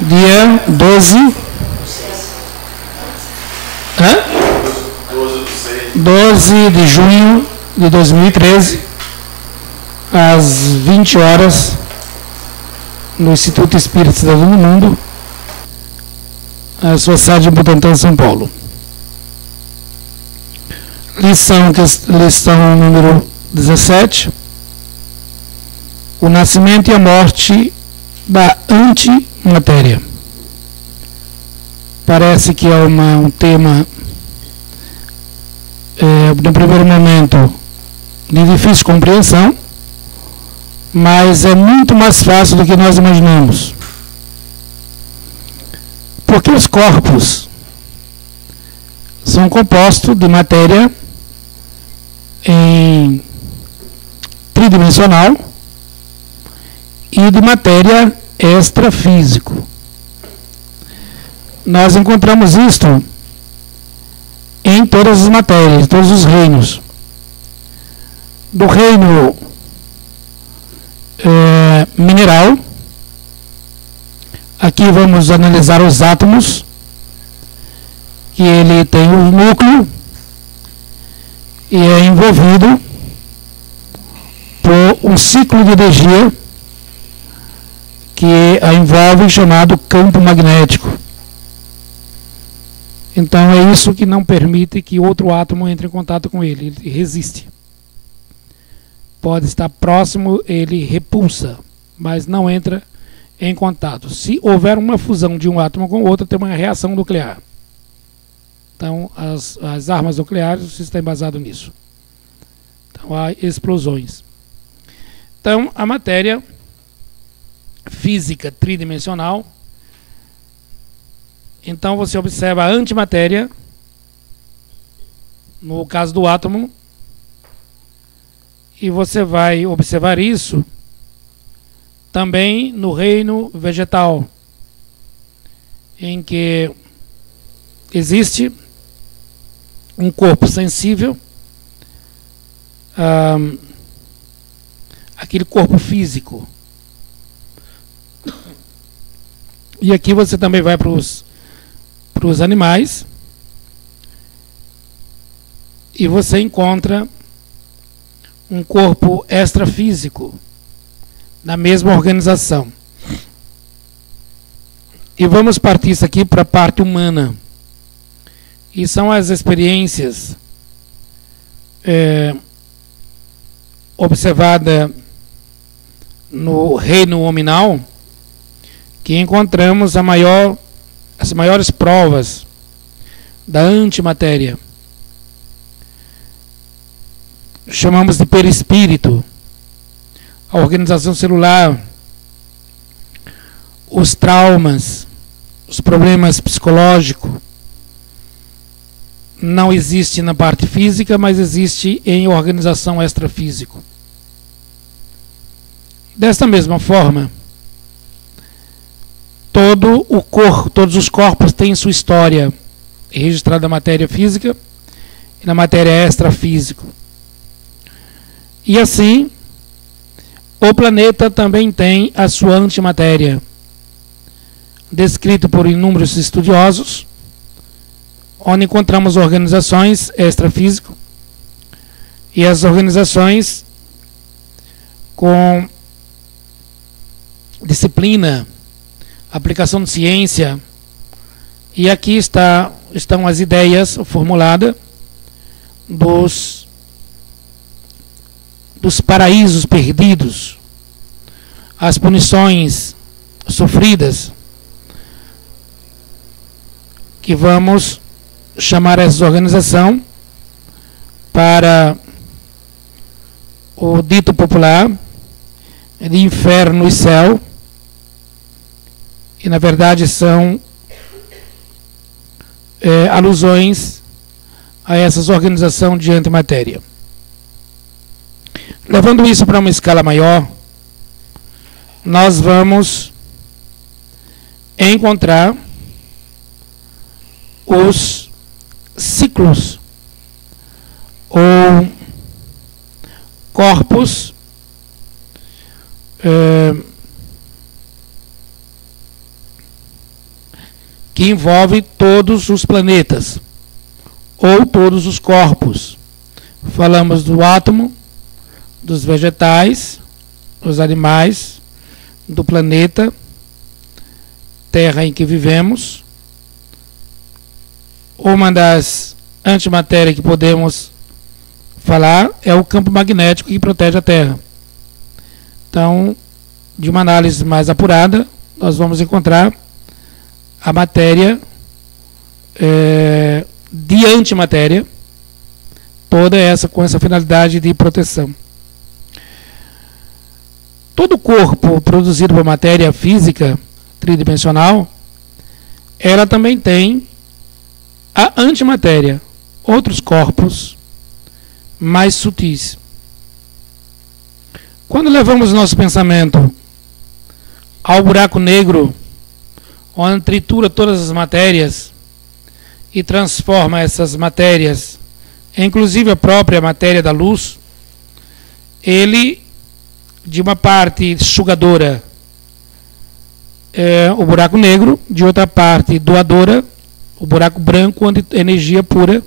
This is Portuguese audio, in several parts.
dia 12. Hã? 12 de junho de 2013, às 20 horas, no Instituto Espírita Cidadão do Mundo, a sua sede em Butantã, São Paulo. Lição número 17. O nascimento e a morte da antimatéria. Parece que é um tema, no primeiro momento, de difícil compreensão, mas é muito mais fácil do que nós imaginamos. Porque os corpos são compostos de matéria em tridimensional e de matéria extrafísico. Nós encontramos isto em todas as matérias, em todos os reinos. Do reino mineral, aqui vamos analisar os átomos, que ele tem um núcleo e é envolvido por um ciclo de energia que a envolve, chamado campo magnético. Então é isso que não permite que outro átomo entre em contato com ele. Ele resiste. Pode estar próximo, ele repulsa, mas não entra em contato. Se houver uma fusão de um átomo com o outro, tem uma reação nuclear. Então as armas nucleares, o sistema é baseado nisso. Então há explosões. Então a matéria física tridimensional. Então você observa a antimatéria, no caso do átomo, e você vai observar isso também no reino vegetal, em que existe um corpo sensível, aquele corpo físico. E aqui você também vai para os animais e você encontra um corpo extrafísico na mesma organização. E vamos partir isso aqui para a parte humana. E são as experiências observadas no reino hominal que encontramos as maiores provas da antimatéria. Chamamos de perispírito, a organização celular, os traumas, os problemas psicológicos. Não existe na parte física, mas existe em organização extrafísico. Desta mesma forma, todos os corpos têm sua história registrada na matéria física e na matéria extrafísica. E assim, o planeta também tem a sua antimatéria, descrito por inúmeros estudiosos, onde encontramos organizações extrafísicas e as organizações com disciplina, aplicação de ciência. E aqui estão as ideias formuladas dos paraísos perdidos, as punições sofridas, que vamos chamar essa organização para o dito popular de inferno e céu, e na verdade são alusões a essas organizações de antimatéria. Levando isso para uma escala maior, nós vamos encontrar os ciclos ou corpos que envolve todos os planetas, ou todos os corpos. Falamos do átomo, dos vegetais, dos animais, do planeta Terra em que vivemos. Uma das antimatérias que podemos falar é o campo magnético que protege a Terra. Então, de uma análise mais apurada, nós vamos encontrar a matéria de antimatéria, toda essa com essa finalidade de proteção. Todo corpo produzido por matéria física tridimensional, ela também tem a antimatéria, outros corpos mais sutis. Quando levamos nosso pensamento ao buraco negro, onde tritura todas as matérias e transforma essas matérias, inclusive a própria matéria da luz, ele, de uma parte sugadora, é o buraco negro, de outra parte doadora, o buraco branco, onde a energia pura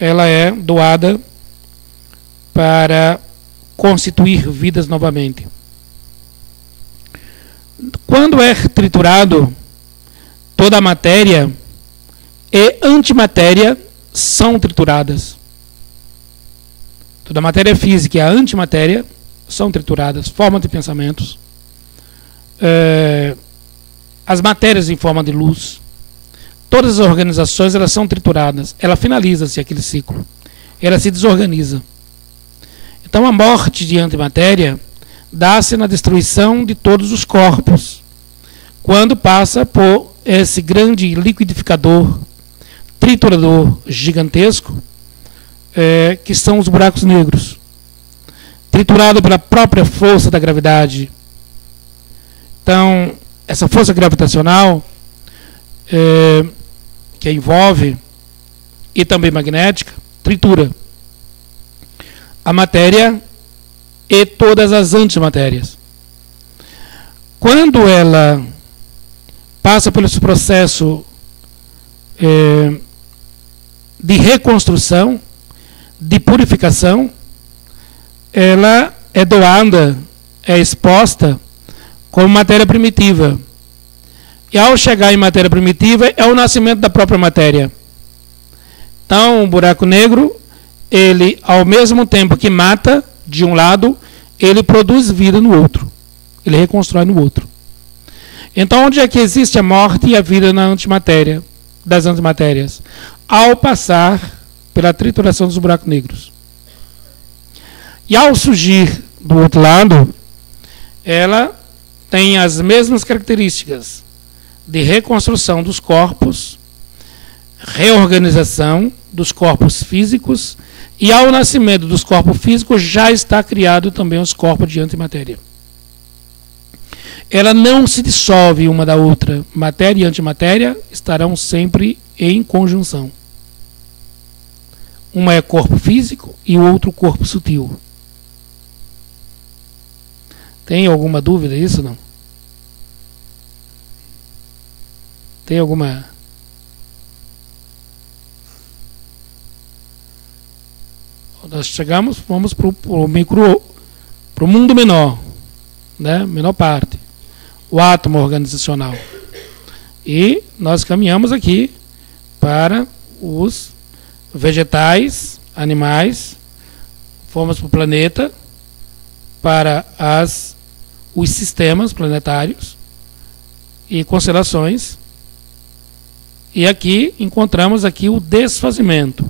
ela é doada para constituir vidas novamente. Quando é triturado, toda a matéria e antimatéria são trituradas. Toda a matéria física e a antimatéria são trituradas, formas de pensamentos. As matérias em forma de luz, todas as organizações, elas são trituradas. Ela finaliza-se aquele ciclo. Ela se desorganiza. Então a morte de antimatéria dá-se na destruição de todos os corpos, quando passa por esse grande liquidificador, triturador gigantesco, que são os buracos negros. Triturado pela própria força da gravidade. Então, essa força gravitacional, que envolve, e também magnética, tritura a matéria e todas as antimatérias. Quando ela passa por esse processo de reconstrução, de purificação, ela é doada, é exposta como matéria primitiva. E ao chegar em matéria primitiva, é o nascimento da própria matéria. Então, o buraco negro, ele, ao mesmo tempo que mata de um lado, ele produz vida no outro. Ele reconstrói no outro. Então, onde é que existe a morte e a vida na antimatéria, das antimatérias? Ao passar pela trituração dos buracos negros. E ao surgir do outro lado, ela tem as mesmas características de reconstrução dos corpos, reorganização dos corpos físicos, e ao nascimento dos corpos físicos já está criado também os corpos de antimatéria. Ela não se dissolve uma da outra. Matéria e antimatéria estarão sempre em conjunção. Uma é corpo físico e o outro corpo sutil. Tem alguma dúvida disso, não? Tem alguma... Nós chegamos, vamos para o mundo menor, né? Menor parte, o átomo organizacional. E nós caminhamos aqui para os vegetais, animais, fomos para o planeta, para os sistemas planetários e constelações. E aqui encontramos aqui o desfazimento,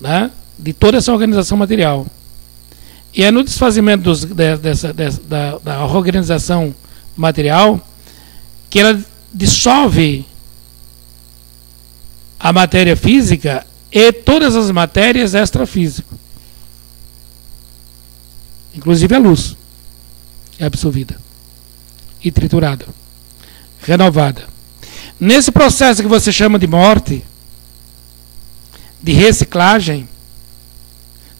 né, de toda essa organização material. E é no desfazimento da organização material que ela dissolve a matéria física e todas as matérias extrafísicas. Inclusive a luz é absorvida e triturada, renovada. Nesse processo que você chama de morte, de reciclagem,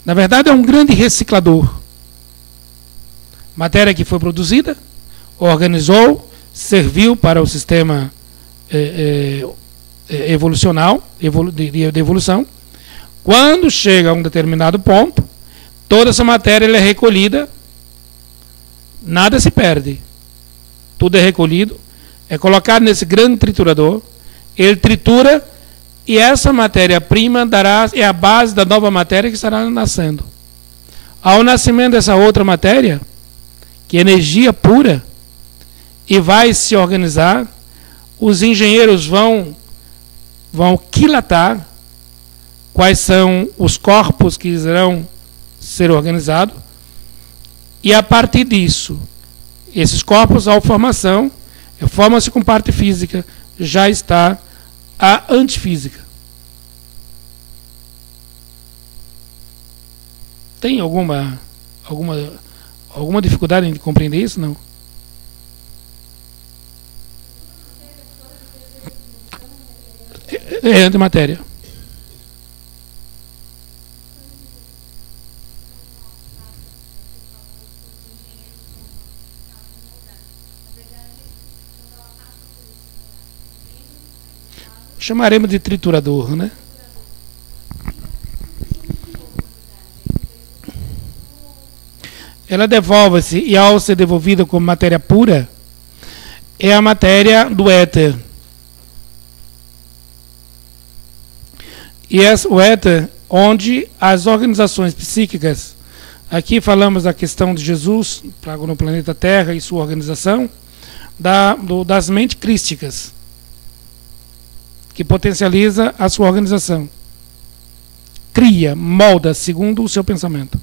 na verdade é um grande reciclador. Matéria que foi produzida, organizou, serviu para o sistema evolucional, de evolução. Quando chega a um determinado ponto, toda essa matéria ela é recolhida, nada se perde. Tudo é recolhido, é colocado nesse grande triturador, ele tritura e essa matéria-prima é a base da nova matéria que estará nascendo. Ao nascimento dessa outra matéria, que é energia pura, e vai se organizar, os engenheiros vão quilatar quais são os corpos que irão ser organizados, e a partir disso, esses corpos, ao formação, forma-se com parte física, já está a antifísica. Tem alguma dificuldade em compreender isso? Não? É antimatéria. Chamaremos de triturador, né? Ela devolve-se, e ao ser devolvida como matéria pura, é a matéria do éter. E o éter, onde as organizações psíquicas, aqui falamos da questão de Jesus no planeta Terra e sua organização, das mentes crísticas, que potencializa a sua organização. Cria, molda segundo o seu pensamento.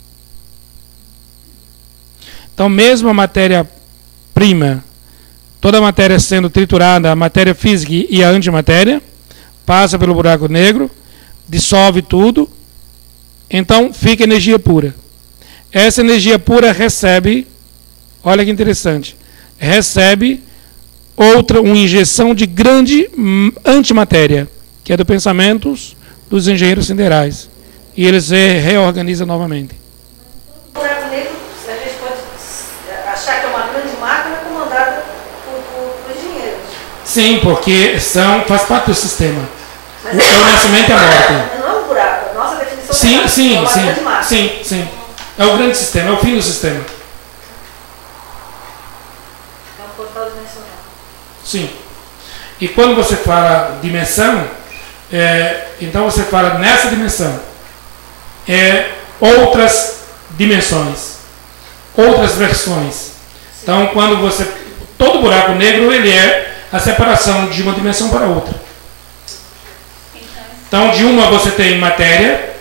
Então, mesmo a matéria-prima, toda a matéria sendo triturada, a matéria física e a antimatéria, passa pelo buraco negro, dissolve tudo, então fica energia pura. Essa energia pura recebe, olha que interessante, recebe uma injeção de grande antimatéria, que é do pensamentos dos engenheiros siderais. E eles reorganizam novamente. O buraco negro, a gente pode achar que é uma grande máquina comandada por engenheiros. Sim, porque faz parte do sistema. É o nascimento e a morte. Não é um buraco, a nossa definição Sim. É o grande sistema, é o fim do sistema. É um portal dimensional. Sim. E quando você fala dimensão, então você fala nessa dimensão. Outras dimensões, outras versões. Então, todo buraco negro ele é a separação de uma dimensão para outra. Então, de uma você tem matéria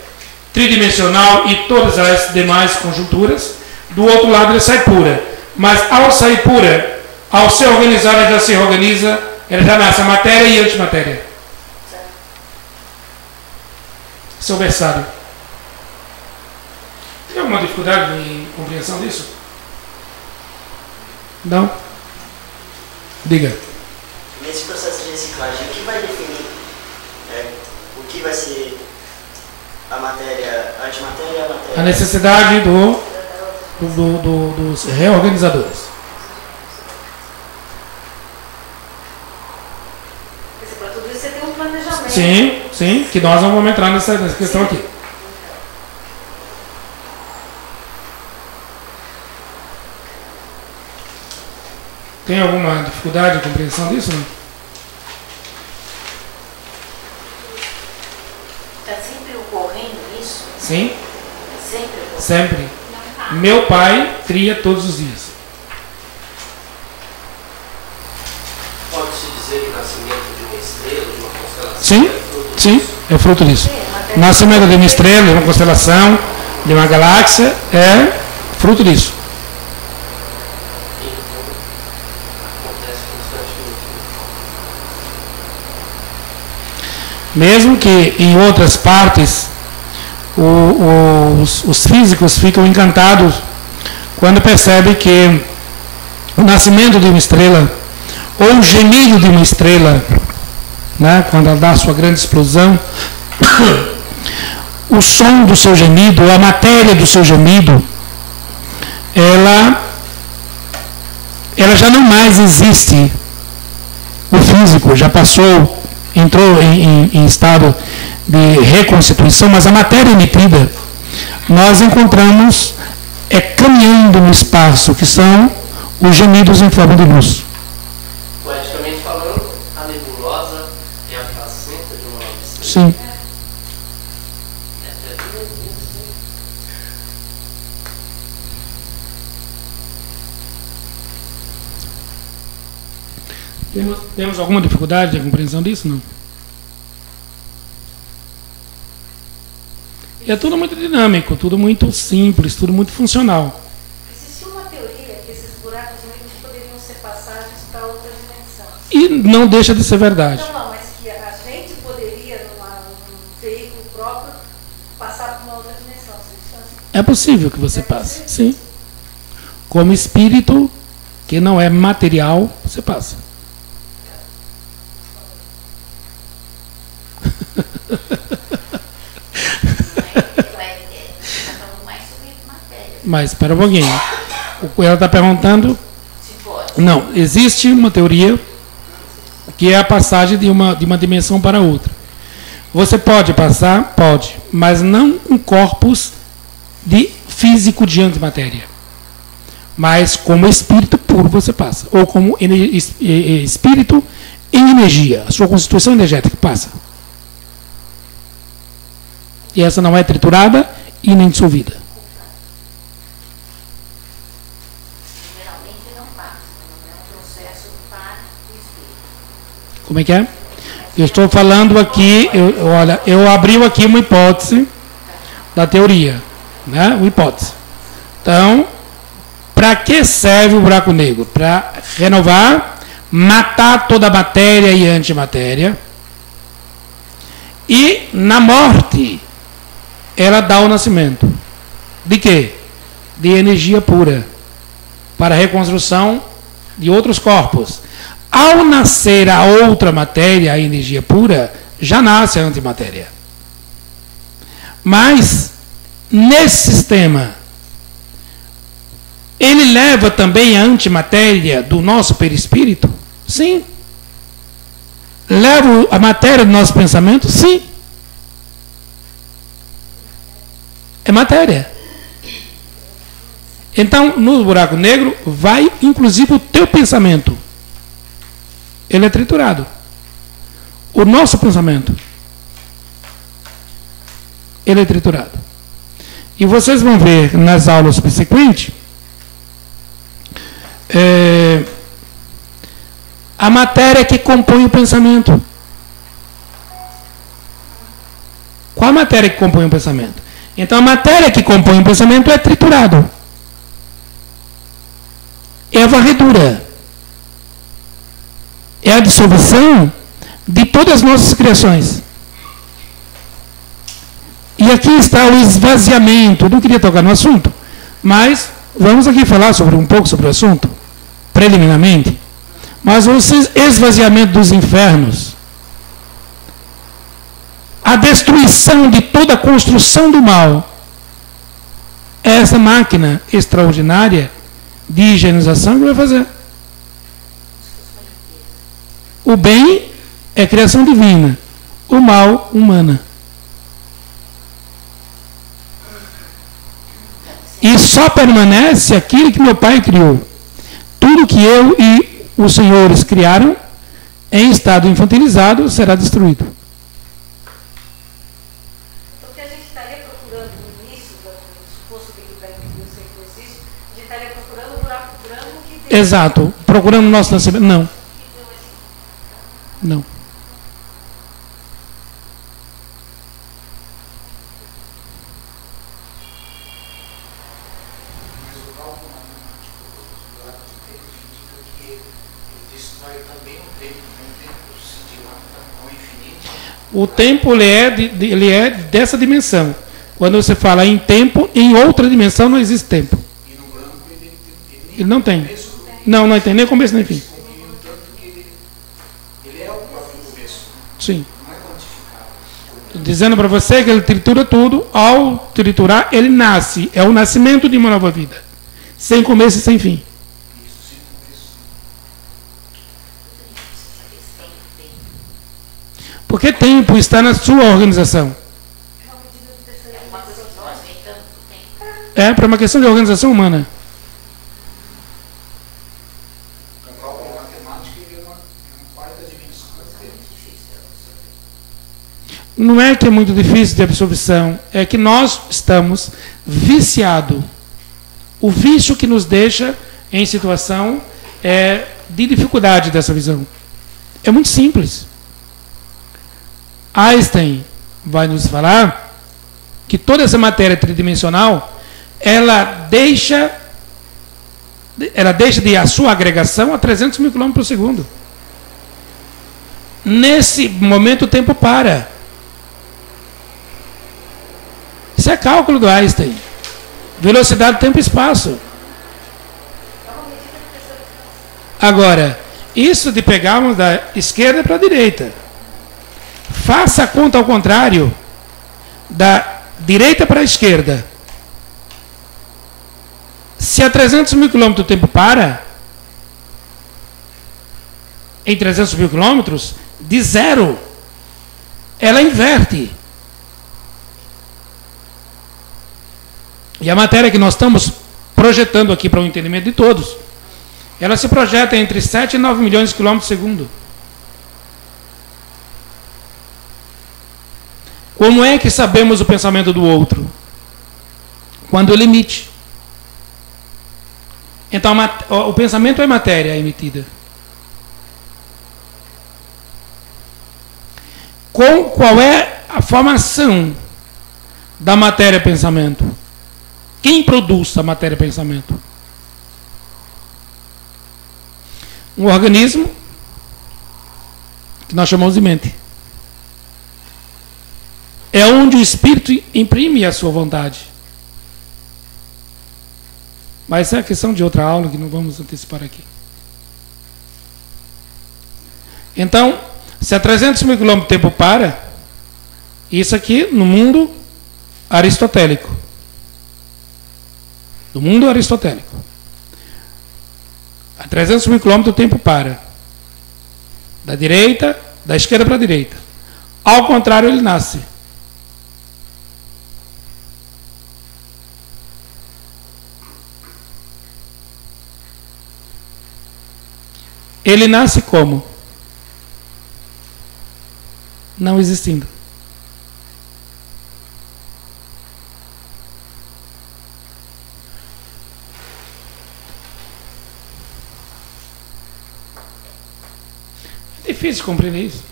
tridimensional e todas as demais conjunturas. Do outro lado ele sai pura. Mas ao sair pura, ao ser organizada, ela já se organiza, ela já nasce a matéria e a antimatéria. Esse é o versário. Tem alguma dificuldade em compreensão disso? Não? Diga. Nesse processo de reciclagem, o que vai definir o que vai ser a matéria, a antimatéria e a matéria? A necessidade dos reorganizadores. Para tudo isso você tem um planejamento. Sim, que nós não vamos entrar nessa questão aqui. Tem alguma dificuldade de compreensão disso? Não? Está sempre ocorrendo isso? Sim. Sempre ocorrendo? Sempre. Meu pai cria todos os dias. Pode-se dizer que o nascimento de uma estrela, de uma constelação, Sim, é fruto disso. Nascimento de uma estrela, de uma constelação, de uma galáxia, é fruto disso. Mesmo que em outras partes os físicos ficam encantados quando percebem que o nascimento de uma estrela ou o gemido de uma estrela, né, quando ela dá a sua grande explosão, o som do seu gemido, a matéria do seu gemido, ela já não mais existe. O físico já passou, entrou em estado de reconstituição, mas a matéria emitida nós encontramos caminhando no espaço, que são os gemidos em forma de luz. Poeticamente falando, a nebulosa é a placenta de uma nova estrela. Sim. Temos alguma dificuldade de compreensão disso? Não. É tudo muito dinâmico, tudo muito simples, tudo muito funcional. Existe uma teoria que esses buracos negros poderiam ser passagens para outra dimensão. E não deixa de ser verdade. Não, mas que a gente poderia, num veículo próprio, passar para uma outra dimensão. É possível que você passe, sim. Como espírito, que não é material, você passa. Mas espera um pouquinho. O que ela está perguntando? Não, existe uma teoria que é a passagem de uma dimensão para outra. Você pode passar? Pode, mas não com corpos de físico de antimatéria. Mas como espírito puro você passa. Ou como espírito em energia. A sua constituição energética passa. E essa não é triturada e nem dissolvida. Geralmente não passa, não é um processo para o espírito. Como é que é? Eu estou falando aqui, olha, eu abri aqui uma hipótese da teoria, né? Uma hipótese. Então, para que serve o buraco negro? Para renovar, matar toda a matéria e antimatéria. E na morte, ela dá o nascimento. De quê? De energia pura. Para a reconstrução de outros corpos. Ao nascer a outra matéria, a energia pura, já nasce a antimatéria. Mas, nesse sistema, ele leva também a antimatéria do nosso perispírito? Sim. Leva a matéria do nosso pensamento? Sim. É matéria. Então, no buraco negro, vai inclusive o teu pensamento. Ele é triturado. O nosso pensamento, ele é triturado. E vocês vão ver nas aulas subsequentes a matéria que compõe o pensamento. Qual a matéria que compõe o pensamento? Então, a matéria que compõe o pensamento é triturado. É a varredura. É a dissolução de todas as nossas criações. E aqui está o esvaziamento. Eu não queria tocar no assunto, mas vamos aqui falar um pouco sobre o assunto, preliminarmente. Mas o esvaziamento dos infernos, a destruição de toda a construção do mal, é essa máquina extraordinária de higienização que vai fazer. O bem é criação divina, o mal, humana. E só permanece aquilo que meu pai criou. Tudo que eu e os senhores criaram, em estado infantilizado, será destruído. O que a gente estaria procurando no início do suposto Big Bang que eu sei que existe, a gente estaria procurando o buraco branco que deu. Exato. Procurando o nosso nascimento. Não. Não. O tempo ele é dessa dimensão. Quando você fala em tempo, em outra dimensão não existe tempo. Ele não tem. Não tem nem começo nem fim. Sim. Estou dizendo para você que ele tritura tudo. Ao triturar, ele nasce. É o nascimento de uma nova vida. Sem começo e sem fim. Porque tempo está na sua organização. É para uma questão de organização humana. Não é que é muito difícil de absorção, é que nós estamos viciados. O vício que nos deixa em situação de dificuldade dessa visão. É muito simples. Einstein vai nos falar que toda essa matéria tridimensional, ela deixa de a sua agregação a 300 mil km por segundo. Nesse momento o tempo para. Isso é cálculo do Einstein. Velocidade, tempo e espaço. Agora, isso de pegarmos da esquerda para a direita. Faça a conta ao contrário. Da direita para a esquerda. Se a 300 mil km o tempo para, em 300 mil quilômetros, de zero, ela inverte. E a matéria que nós estamos projetando aqui para o entendimento de todos, ela se projeta entre 7 e 9 milhões de quilômetros por segundo. Como é que sabemos o pensamento do outro? Quando ele emite. Então, o pensamento é matéria emitida. Qual é a formação da matéria-pensamento? Quem produz a matéria-pensamento? Um organismo que nós chamamos de mente. É onde o espírito imprime a sua vontade. Mas essa é a questão de outra aula que não vamos antecipar aqui. Então, se a 300 mil km tempo para, isso aqui no mundo aristotélico. No mundo aristotélico. A 300 mil km o tempo para. Da esquerda para a direita. Ao contrário, ele nasce. Ele nasce como? Não existindo. É difícil compreender isso.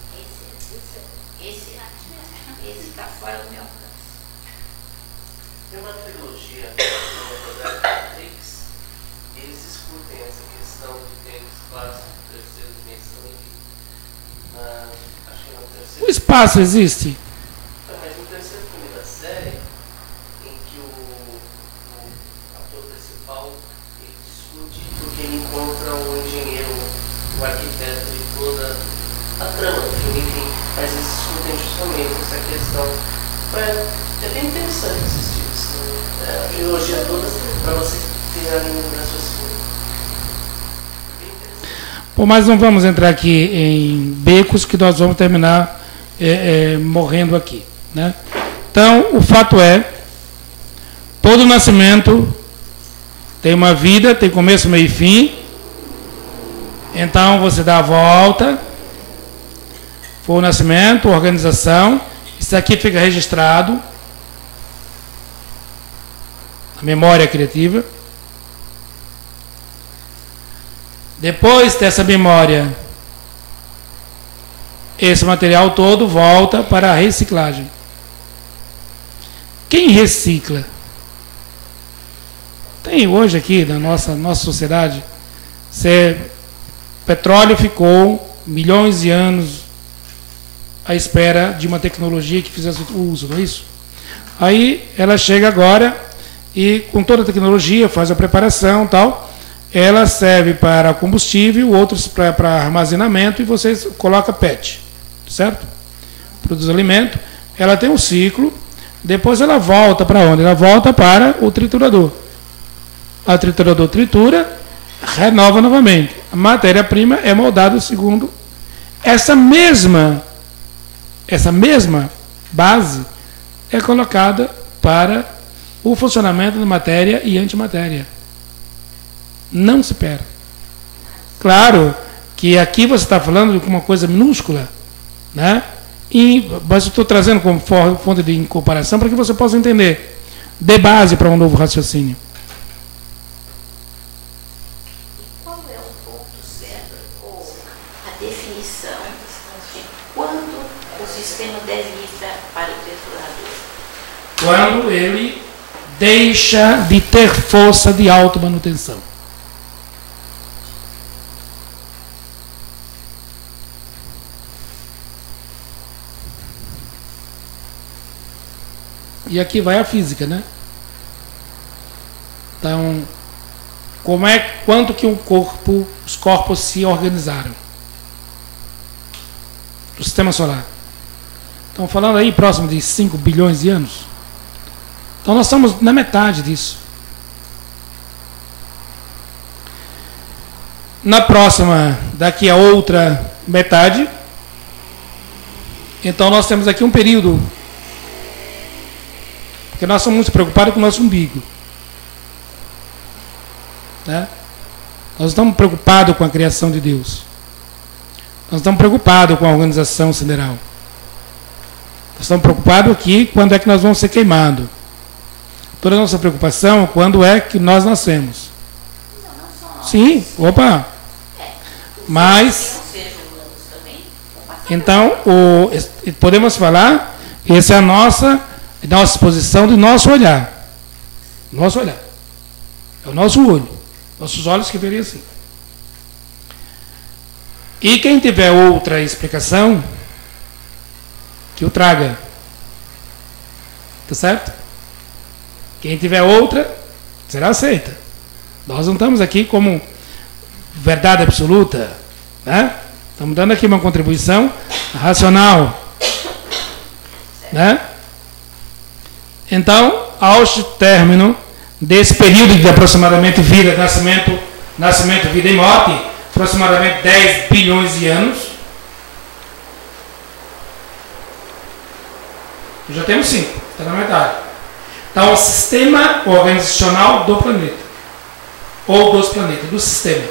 Esse está fora do meu alcance. Tem uma trilogia do Matrix, eles discutem essa questão de tempo, espaço, terceira dimensão, enfim. Acho que na terceira. O espaço existe? Mas no terceiro filme da série, em que o ator principal ele discute porque ele encontra um engenheiro, o arquiteto de toda a trama do filme, enfim, mas eles discutem justamente essa questão. É bem interessante assistir isso, né? A trilogia toda para você ter a linha do raciocínio. Bem interessante. Bom, mas não vamos entrar aqui em becos que nós vamos terminar morrendo aqui, né? Então, o fato é, todo nascimento tem uma vida, tem começo, meio e fim. Então, você dá a volta. Foi o nascimento, organização. Isso aqui fica registrado. A memória criativa. Depois dessa memória, esse material todo volta para a reciclagem. Quem recicla? Tem hoje aqui na nossa sociedade, petróleo ficou milhões de anos à espera de uma tecnologia que fizesse o uso, não é isso? Aí ela chega agora e com toda a tecnologia faz a preparação e tal, ela serve para combustível, outros para armazenamento e vocês colocam PET, certo? Produz alimento, ela tem um ciclo, depois ela volta para onde? Ela volta para o triturador. O triturador tritura, renova novamente. A matéria-prima é moldada segundo essa mesma essa mesma base é colocada para o funcionamento da matéria e antimatéria. Não se perde. Claro que aqui você está falando de uma coisa minúscula, né? Mas eu estou trazendo como fonte de comparação para que você possa entender. Dê base para um novo raciocínio. Qual é o ponto certo, ou a definição de quando o sistema deve ir para o perfurador? Quando ele deixa de ter força de automanutenção. E aqui vai a física, né? Então, quanto que os corpos se organizaram? Do sistema solar. Estão falando aí próximo de 5 bilhões de anos. Então nós estamos na metade disso. Na próxima, daqui a outra metade, então nós temos aqui um período. Porque nós somos muito preocupados com o nosso umbigo. Né? Nós estamos preocupados com a criação de Deus. Nós estamos preocupados com a organização sideral. Nós estamos preocupados aqui quando é que nós vamos ser queimados. Toda a nossa preocupação é quando é que nós nascemos. Sim, opa. Mas, então, podemos falar, essa é a nossa exposição do nosso olhar. Nosso olhar. É o nosso olho. Nossos olhos que veriam assim. E quem tiver outra explicação, que o traga. Tá certo? Quem tiver outra, será aceita. Nós não estamos aqui como verdade absoluta, né? Estamos dando aqui uma contribuição racional, né? Então, ao término desse período de aproximadamente vida, nascimento, vida e morte, aproximadamente 10 bilhões de anos, já temos 5, está na metade. Então, o sistema organizacional do planeta, ou dos planetas, do sistema.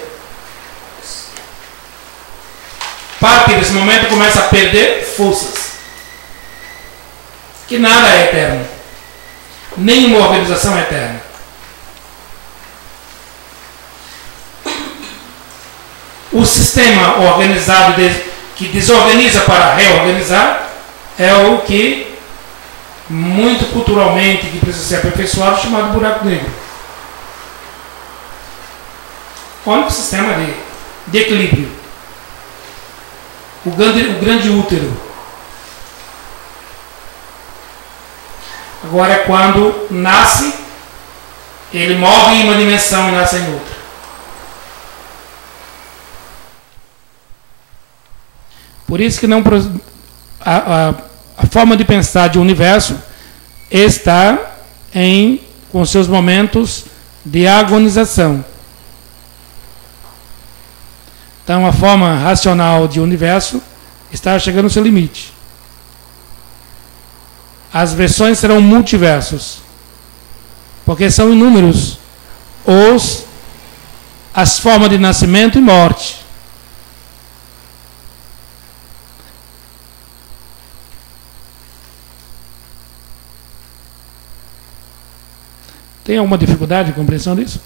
A partir desse momento começa a perder forças. Que nada é eterno. Nenhuma organização é eterna. O sistema organizado que desorganiza para reorganizar é o que, muito culturalmente, que precisa ser aperfeiçoado, chamado buraco negro. O único sistema de equilíbrio. O grande útero. Agora é quando nasce, ele morre em uma dimensão e nasce em outra. Por isso que não a forma de pensar de universo está com seus momentos de agonização. Então, a forma racional de universo está chegando ao seu limite. As versões serão multiversos, porque são inúmeros as formas de nascimento e morte. Tem alguma dificuldade de compreensão disso?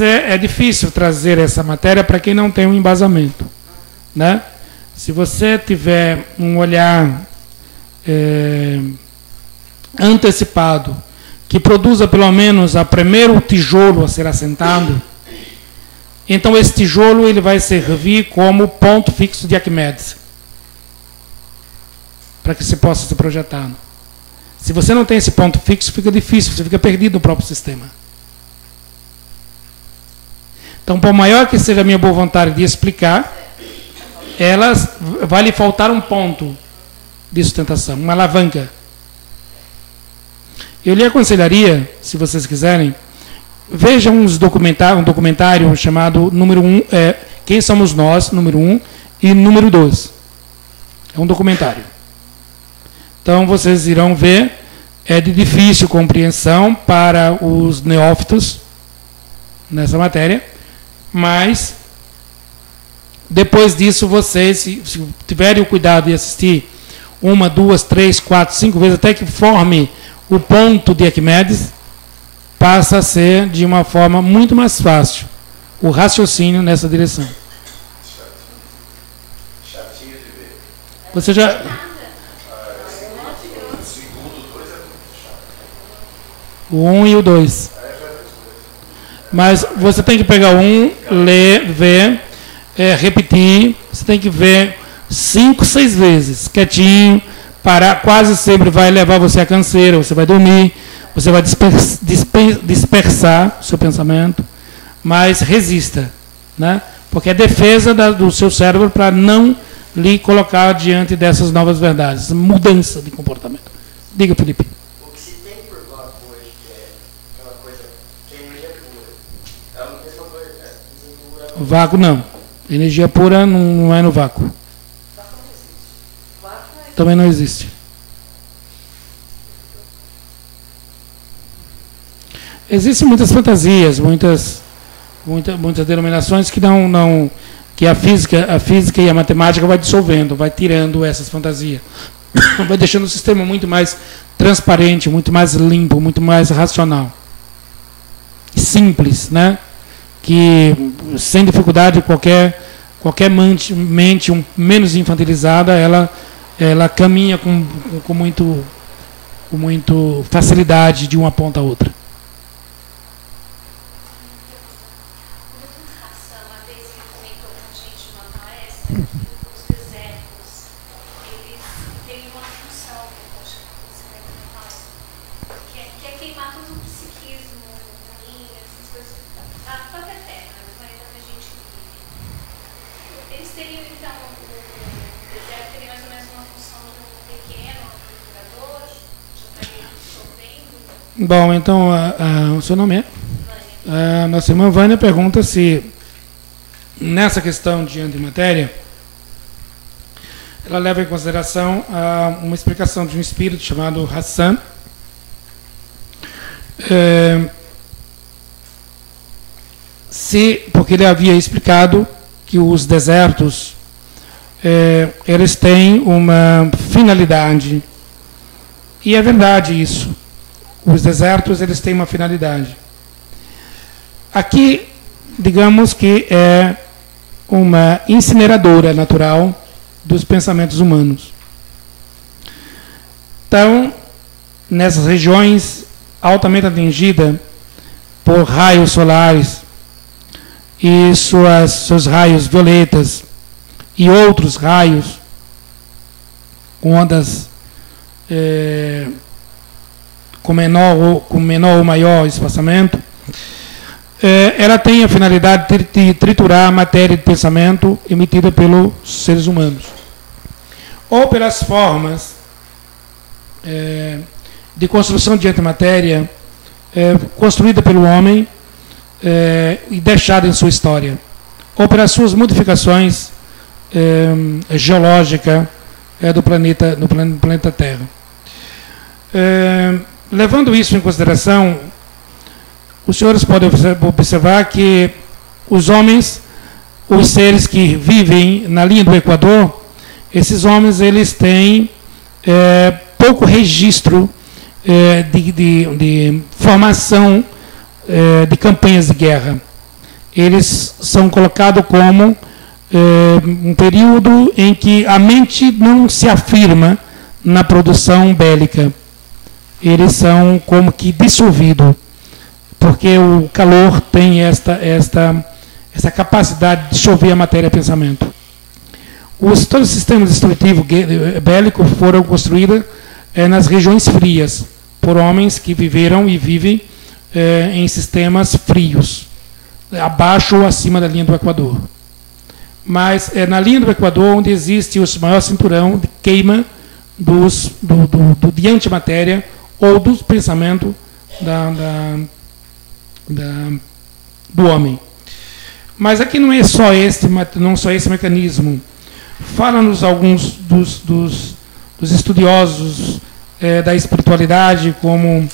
É difícil trazer essa matéria para quem não tem um embasamento, né? Se você tiver um olhar antecipado, que produza pelo menos o primeiro tijolo a ser assentado, então esse tijolo ele vai servir como ponto fixo de Arquimedes, para que se possa ser projetado. Se você não tem esse ponto fixo, fica difícil, você fica perdido no próprio sistema. Então, por maior que seja a minha boa vontade de explicar, vai lhe faltar um ponto de sustentação, uma alavanca. Eu lhe aconselharia, se vocês quiserem, vejam um documentário chamado número 1, Quem Somos Nós, número 1, e número 2. É um documentário. Então vocês irão ver, é de difícil compreensão para os neófitos nessa matéria, mas depois disso vocês, se tiverem o cuidado de assistir 1, 2, 3, 4, 5 vezes, até que forme o ponto de Arquimedes, passa a ser de uma forma muito mais fácil o raciocínio nessa direção. Chatinho de ver. Você já... O 1 e o 2. Mas você tem que pegar o 1, ler, ver, repetir. Você tem que ver 5, 6 vezes, quietinho, parar. Quase sempre vai levar você à canseira, você vai dormir, você vai dispersar o seu pensamento, mas resista, né? Porque é defesa do seu cérebro para não lhe colocar diante dessas novas verdades, mudança de comportamento. Diga, Felipe. O que se tem por vácuo hoje, que é aquela coisa, que é energia pura, é a mesma coisa, Vácuo não. Energia pura não é no vácuo. Também não existe. Existem muitas fantasias, muitas denominações que que a física e a matemática vai dissolvendo, vai tirando essas fantasias, vai deixando o sistema muito mais transparente, muito mais limpo, muito mais racional, simples, né? Que sem dificuldade qualquer mente menos infantilizada ela caminha com muito facilidade de uma ponta a outra. Bom, então, o seu nome é? A nossa irmã Vânia pergunta se, nessa questão de antimatéria, ela leva em consideração uma explicação de um espírito chamado Hassan, porque ele havia explicado que os desertos, eles têm uma finalidade, e é verdade isso. Os desertos, eles têm uma finalidade. Aqui, digamos que é uma incineradora natural dos pensamentos humanos. Então, nessas regiões altamente atingidas por raios solares e seus raios violetas e outros raios, ondas com menor ou maior espaçamento, ela tem a finalidade de triturar a matéria de pensamento emitida pelos seres humanos, ou pelas formas de construção de antimatéria construída pelo homem e deixada em sua história, ou pelas suas modificações geológicas do planeta Terra. Levando isso em consideração, os senhores podem observar que os homens, os seres que vivem na linha do Equador, esses homens, eles têm pouco registro de formação de campanhas de guerra. Eles são colocados como um período em que a mente não se afirma na produção bélica. Eles são como que dissolvidos, porque o calor tem essa capacidade de dissolver a matéria-pensamento. Todos os sistemas destrutivos bélicos foram construídos nas regiões frias, por homens que viveram e vivem em sistemas frios, abaixo ou acima da linha do Equador. Mas é na linha do Equador onde existe o maior cinturão de queima de antimatéria, ou do pensamento do homem. Mas aqui não é só esse mecanismo. Fala-nos alguns dos estudiosos da espiritualidade, como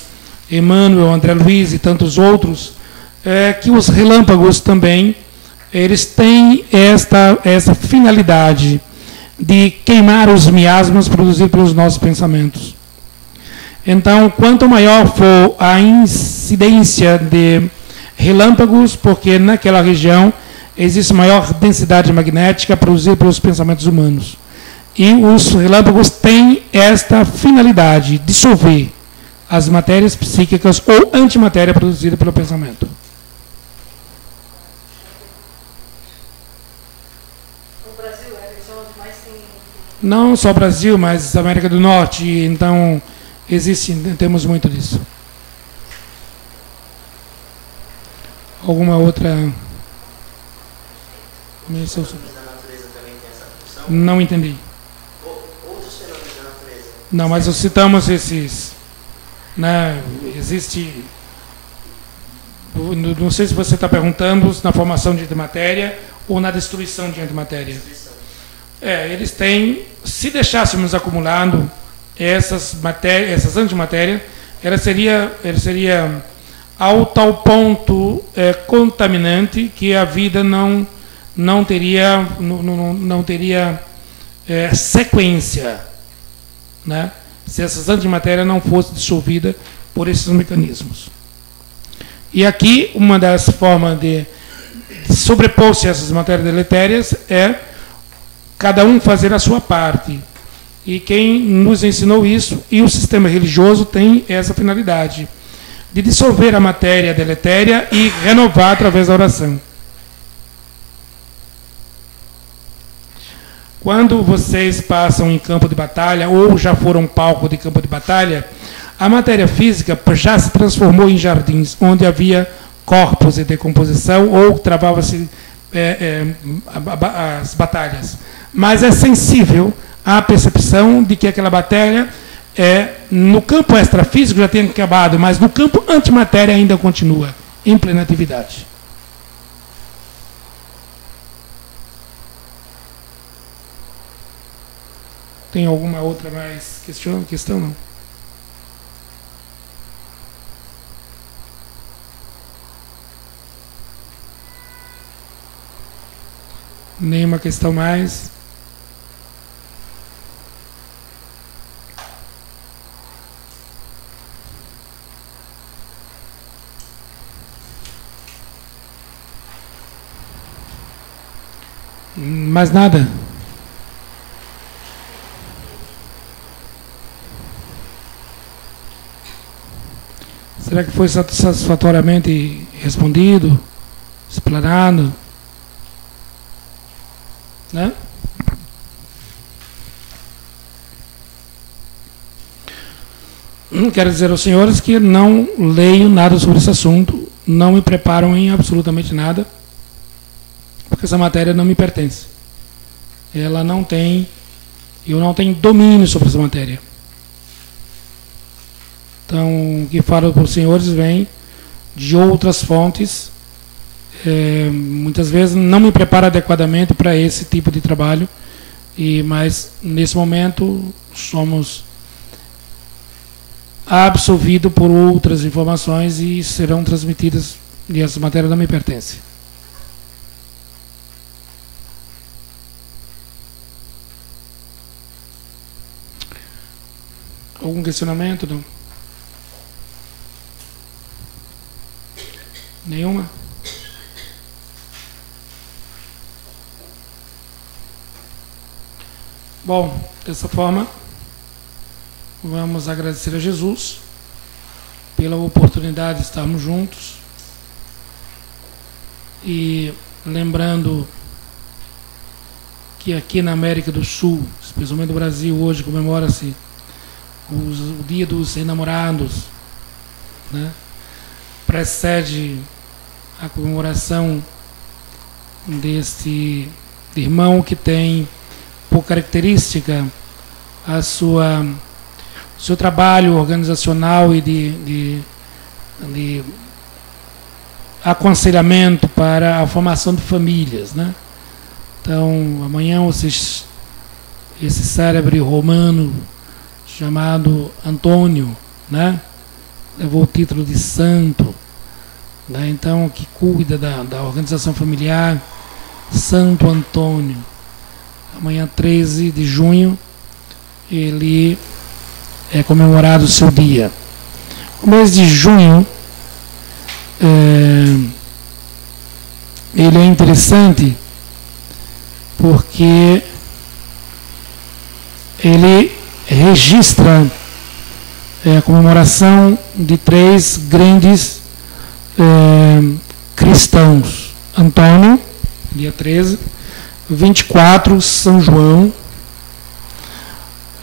Emmanuel, André Luiz e tantos outros, que os relâmpagos também eles têm essa finalidade de queimar os miasmas produzidos pelos nossos pensamentos. Então, quanto maior for a incidência de relâmpagos, porque naquela região existe maior densidade magnética produzida pelos pensamentos humanos. E os relâmpagos têm esta finalidade, dissolver as matérias psíquicas ou antimatéria produzida pelo pensamento. O Brasil é a região onde mais tem... Não só o Brasil, mas a América do Norte, então temos muito disso. Alguma outra... Outros fenômenos da natureza também tem essa função? Não entendi. Outros fenômenos da natureza? Não, mas nós citamos esses... Né, existe... Não sei se você está perguntando na formação de antimatéria ou na destruição de antimatéria. Eles têm... Se deixássemos acumulando essas antimatérias, ela seria ao tal ponto contaminante que a vida não teria sequência, né? Se essas antimatérias não fossem dissolvidas por esses mecanismos. E aqui, uma das formas de sobrepor-se a essas matérias deletérias é cada um fazer a sua parte. E quem nos ensinou isso, e o sistema religioso tem essa finalidade, de dissolver a matéria deletéria e renovar através da oração. Quando vocês passam em campo de batalha, ou já foram palco de campo de batalha, a matéria física já se transformou em jardins, onde havia corpos em decomposição, ou travava-se as batalhas. Mas é sensível à percepção de que aquela batalha, no campo extrafísico já tem acabado, mas no campo antimatéria ainda continua, em plena atividade. Tem alguma outra mais questão? Não. Nenhuma questão mais. Mais nada? Será que foi satisfatoriamente respondido, explanado? Né? Quero dizer aos senhores que não leio nada sobre esse assunto, não me preparam em absolutamente nada, porque essa matéria não me pertence. Eu não tenho domínio sobre essa matéria. Então, o que falo para os senhores vem de outras fontes. Muitas vezes não me preparo adequadamente para esse tipo de trabalho, mas nesse momento somos absolvidos por outras informações e serão transmitidas, e essa matéria não me pertence. Algum questionamento? Não? Nenhuma? Bom, dessa forma, vamos agradecer a Jesus pela oportunidade de estarmos juntos e lembrando que aqui na América do Sul, especialmente no Brasil, hoje comemora-se o Dia dos Enamorados, né? Precede a comemoração deste irmão que tem por característica seu trabalho organizacional e de aconselhamento para a formação de famílias, né? Então, amanhã esse célebre romano chamado Antônio, né, levou o título de santo, né? Então, que cuida da organização familiar, Santo Antônio. Amanhã, 13 de junho, ele é comemorado o seu dia. O mês de junho, ele é interessante porque ele registra a comemoração de 3 grandes cristãos. Antônio, dia 13, 24, São João.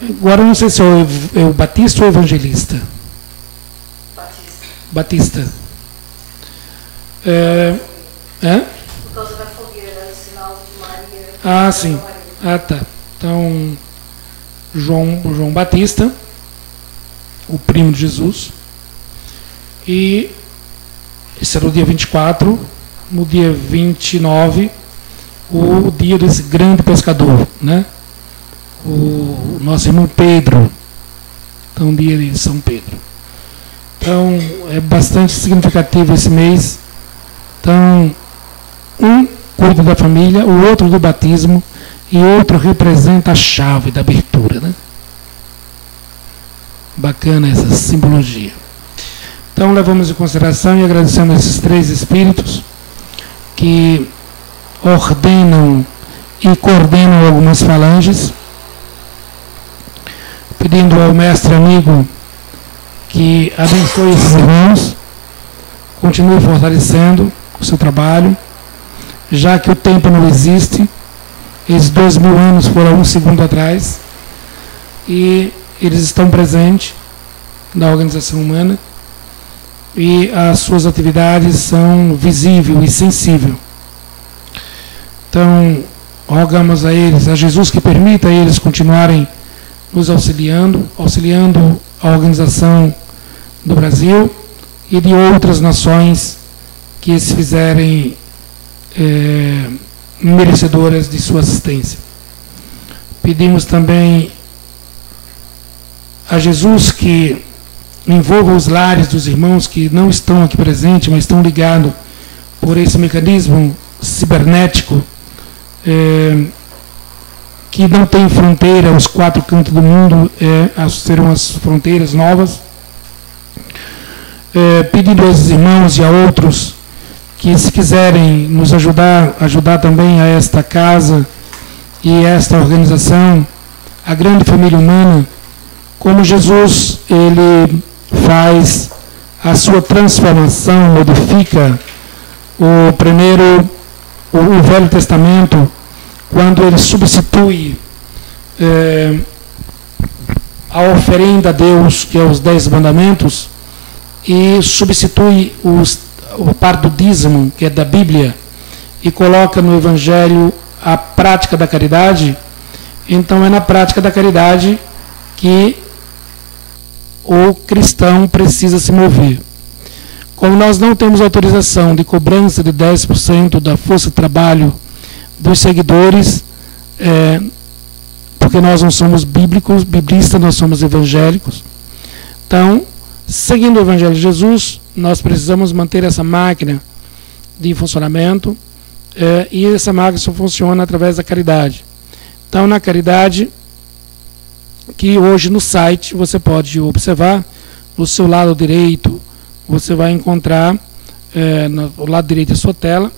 Agora eu não sei se é o Batista ou Evangelista. Batista. Por causa da fogueira, o sinal de Maria. Ah, sim. Ah, tá. Então, João Batista, o primo de Jesus. E esse era o dia 24. No dia 29, o dia desse grande pescador, né? O nosso irmão Pedro. Então, dia de São Pedro. Então, é bastante significativo esse mês. Então, um cuida da família, o outro do batismo, e outro representa a chave da abertura, né? Bacana essa simbologia. Então, levamos em consideração e agradecemos esses 3 espíritos que ordenam e coordenam algumas falanges, pedindo ao mestre amigo que abençoe esses irmãos, continue fortalecendo o seu trabalho, já que o tempo não existe, esses 2000 anos foram 1 segundo atrás, e eles estão presentes na organização humana, e as suas atividades são visíveis e sensíveis. Então, rogamos a eles, a Jesus, que permita a eles continuarem nos auxiliando a organização do Brasil e de outras nações que se fizerem merecedoras de sua assistência. Pedimos também a Jesus que envolva os lares dos irmãos que não estão aqui presentes, mas estão ligados por esse mecanismo cibernético, que não tem fronteira aos 4 cantos do mundo, serão as fronteiras novas. Pedindo aos irmãos e a outros que, se quiserem nos ajudar também a esta casa e esta organização, a grande família humana, como Jesus, ele faz a sua transformação, modifica o Velho Testamento, quando ele substitui a oferenda a Deus, que é os 10 mandamentos, e substitui o par do dízimo, que é da Bíblia, e coloca no Evangelho a prática da caridade. Então é na prática da caridade que o cristão precisa se mover. Como nós não temos autorização de cobrança de 10% da força de trabalho dos seguidores, porque nós não somos biblistas, nós somos evangélicos. Então, seguindo o Evangelho de Jesus, nós precisamos manter essa máquina de funcionamento, e essa máquina só funciona através da caridade. Então, na caridade, que hoje no site você pode observar, no seu lado direito, você vai encontrar, no lado direito da sua tela,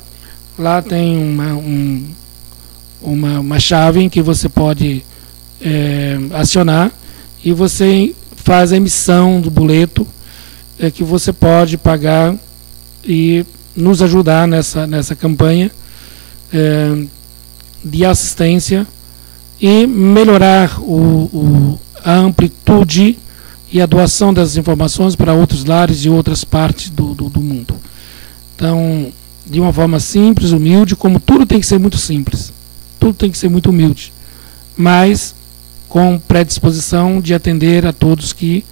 lá tem uma chave em que você pode acionar, e você faz a emissão do boleto que você pode pagar e nos ajudar nessa campanha de assistência e melhorar a amplitude e a doação das informações para outros lares e outras partes do mundo. Então, de uma forma simples, humilde, como tudo tem que ser muito simples, tudo tem que ser muito humilde, mas com predisposição de atender a todos que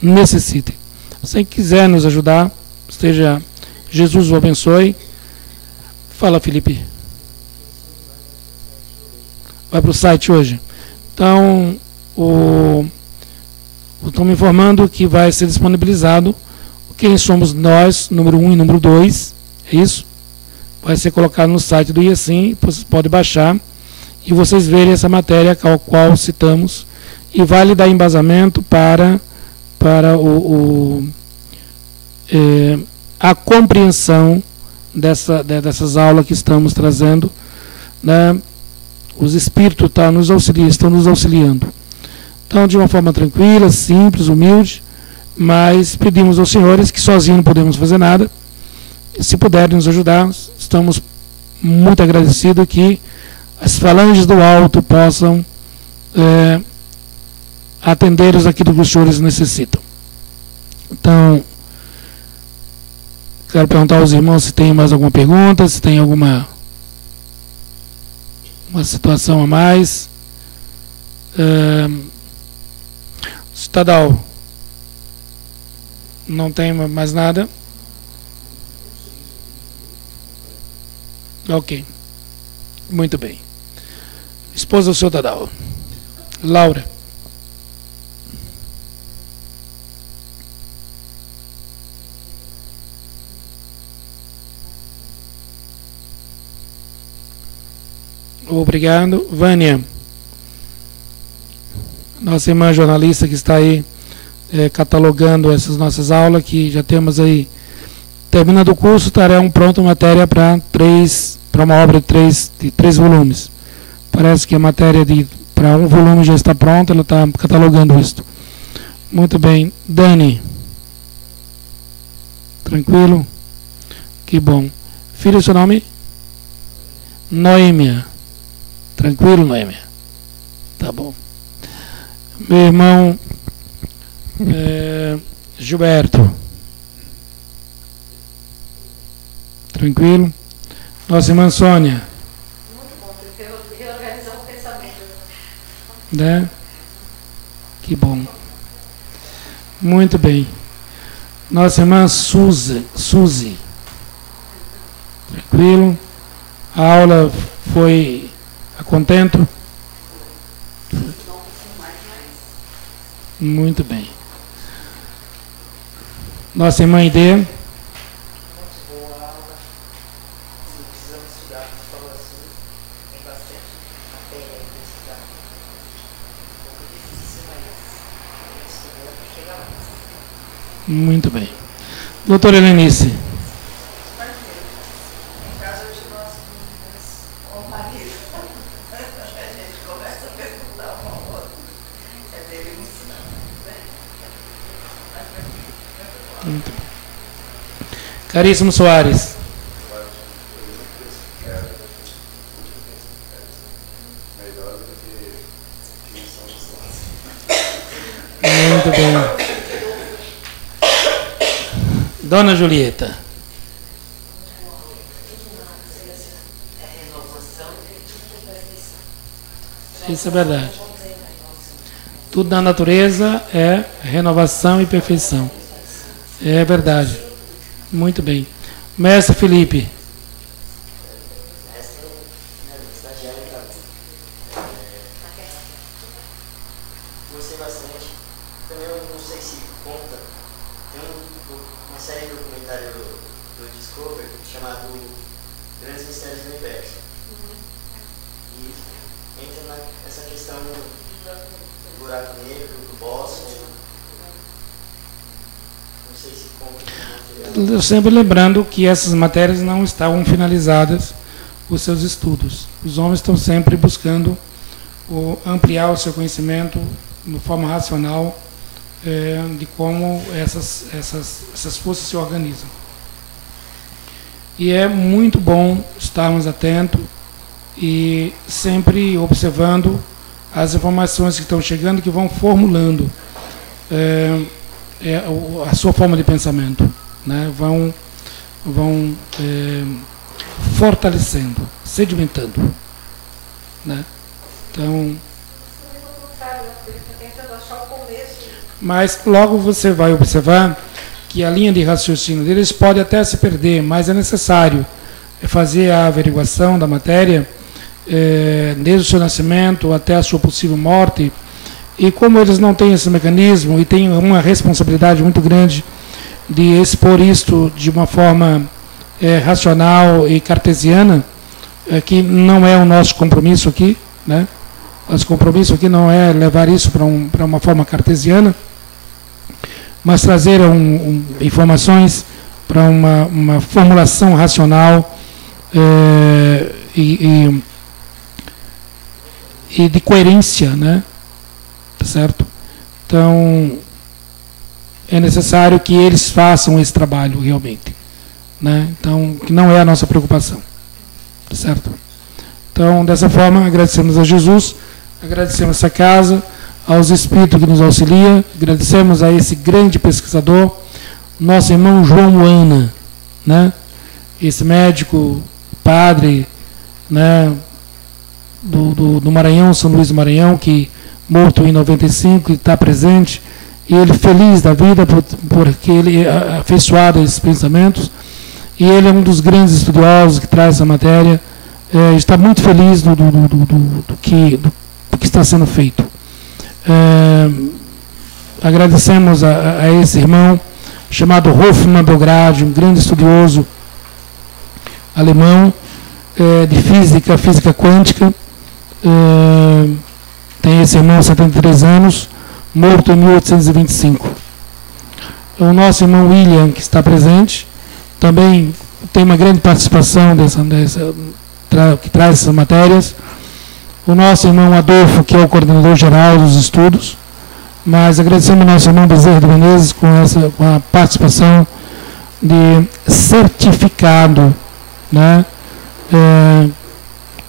necessitem. Se quiser nos ajudar, esteja, Jesus o abençoe. Fala, Felipe. Vai para o site hoje. Então, estou me informando que vai ser disponibilizado quem somos nós, número 1 e número 2, é isso? Vai ser colocado no site do IESIM, vocês podem baixar e vocês verem essa matéria ao qual citamos e vai lhe dar embasamento para a compreensão dessas aulas que estamos trazendo, né? Os espíritos estão nos auxiliando. Então, de uma forma tranquila, simples, humilde, mas pedimos aos senhores que sozinhos não podemos fazer nada. Se puderem nos ajudar, estamos muito agradecidos que as falanges do alto possam atender-os aquilo que os senhores necessitam. Então, quero perguntar aos irmãos se tem mais alguma pergunta, se tem alguma situação a mais. Estadal, não tem mais nada? Ok. Muito bem. Esposa do seu Tadal. Laura. Obrigado. Vânia. Nossa irmã jornalista que está aí catalogando essas nossas aulas, que já temos aí, terminando o curso, estará pronta matéria para uma obra de três volumes. Parece que a matéria para um volume já está pronta, ela está catalogando isso. Muito bem. Dani. Tranquilo? Que bom. Filho, seu nome? Noêmia. Tranquilo, Noêmia? Tá bom. Meu irmão Gilberto. Tranquilo? Nossa irmã Sônia. Muito bom, porque reorganizar o pensamento. Né? Que bom. Muito bem. Nossa irmã Suzy. Tranquilo? A aula foi a contento? Muito bem. Nossa irmã Ideia. Muito boa a aula. Se precisamos estudar, você falou assim, tem bastante matéria para estudar. Um pouco difícil, mas estudando para chegar lá. Muito bem. Doutora Helenice. Em casa hoje nós com o marido. A gente começa a perguntar um ao outro. É dele me ensinando. Muito bem. Caríssimo Soares. Muito bem. Dona Julieta. Isso é verdade. Tudo na natureza é renovação e perfeição. É verdade. Muito bem. Mestre Felipe. Mestre, estagiário para mim. Gostei bastante. Também eu não sei se conta. Tem uma série de documentário do Discovery chamado Grandes Mistérios do Universo. E entra nessa questão do buraco negro, do Bósforo. Não sei se conta. Eu sempre lembrando que essas matérias não estavam finalizadas os seus estudos. Os homens estão sempre buscando ampliar o seu conhecimento de forma racional de como essas forças se organizam. E é muito bom estarmos atentos e sempre observando as informações que estão chegando, que vão formulando a sua forma de pensamento, né? Vão fortalecendo, sedimentando, né? Então, Ao contrário, Mas logo você vai observar que a linha de raciocínio deles pode até se perder, mas é necessário fazer a averiguação da matéria desde o seu nascimento até a sua possível morte. E como eles não têm esse mecanismo e têm uma responsabilidade muito grande de expor isto de uma forma racional e cartesiana, que não é o nosso compromisso aqui, né? Nosso compromisso aqui não é levar isso para uma forma cartesiana, mas trazer informações para uma formulação racional e de coerência, né? Tá certo? Então, é necessário que eles façam esse trabalho realmente, né? Então, que não é a nossa preocupação, tá certo? Então, dessa forma, agradecemos a Jesus, agradecemos essa casa, aos espíritos que nos auxiliam, agradecemos a esse grande pesquisador, nosso irmão João Ana, né? Esse médico, padre, né? do Maranhão, São Luís do Maranhão, que morto em 95, está presente, e ele feliz da vida porque ele é afeiçoado a esses pensamentos, e ele é um dos grandes estudiosos que traz essa matéria, está muito feliz do que está sendo feito. Agradecemos a esse irmão chamado Hofmann Belgrade, um grande estudioso alemão de física quântica. Tem esse irmão, 73 anos, morto em 1825. O nosso irmão William, que está presente, também tem uma grande participação que traz essas matérias. O nosso irmão Adolfo, que é o coordenador geral dos estudos, mas agradecemos ao nosso irmão Bezerra de Menezes com a participação de certificado, né?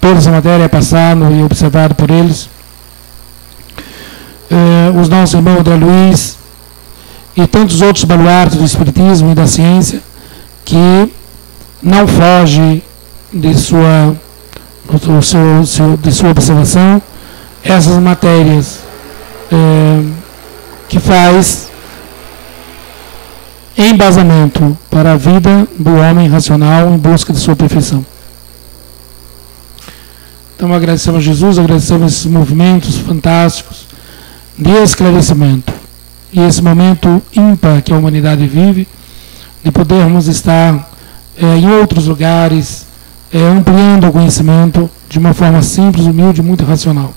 Toda essa matéria é passada e observada por eles. Os nossos irmãos André Luiz e tantos outros baluartes do Espiritismo e da ciência que não foge de sua observação essas matérias que faz embasamento para a vida do homem racional em busca de sua perfeição. Então agradecemos a Jesus, agradecemos esses movimentos fantásticos de esclarecimento e esse momento ímpar que a humanidade vive, de podermos estar em outros lugares, ampliando o conhecimento de uma forma simples, humilde e muito racional.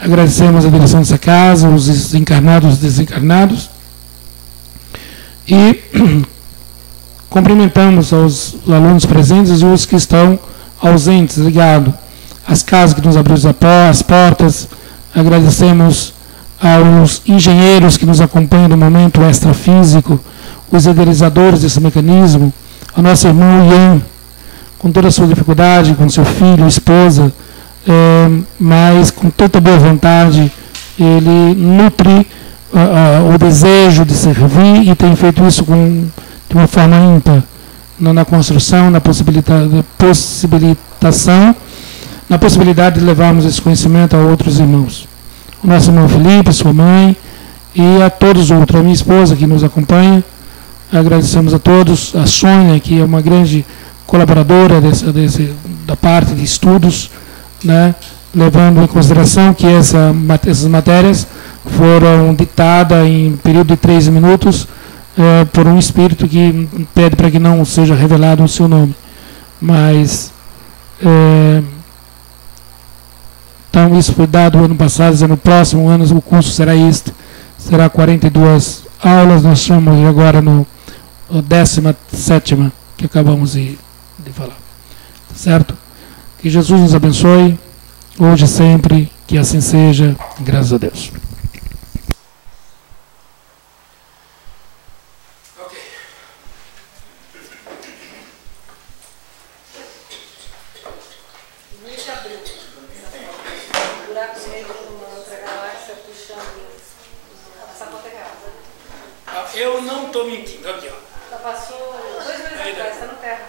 Agradecemos a direção dessa casa, os encarnados e desencarnados, e cumprimentamos aos alunos presentes e os que estão ausentes, ligados às casas que nos abriram as portas. Agradecemos aos engenheiros que nos acompanham no momento extrafísico, os idealizadores desse mecanismo, ao nosso irmão Ian, com toda a sua dificuldade, com seu filho, esposa, mas com tanta boa vontade, ele nutre o desejo de servir e tem feito isso de uma forma ímpar, na construção, na possibilitação, na possibilidade de levarmos esse conhecimento a outros irmãos. O nosso irmão Felipe, sua mãe, e a todos os outros, a minha esposa que nos acompanha. Agradecemos a todos, a Sônia, que é uma grande colaboradora da parte de estudos, né, levando em consideração que essas matérias foram ditadas em período de 3 minutos por um espírito que pede para que não seja revelado o seu nome. Mas, então, isso foi dado ano passado, no próximo ano o curso será será 42 aulas, nós estamos agora no 17ª, que acabamos de falar. Certo? Que Jesus nos abençoe, hoje e sempre, que assim seja, graças a Deus. Já passou 2 meses atrás, está no terra.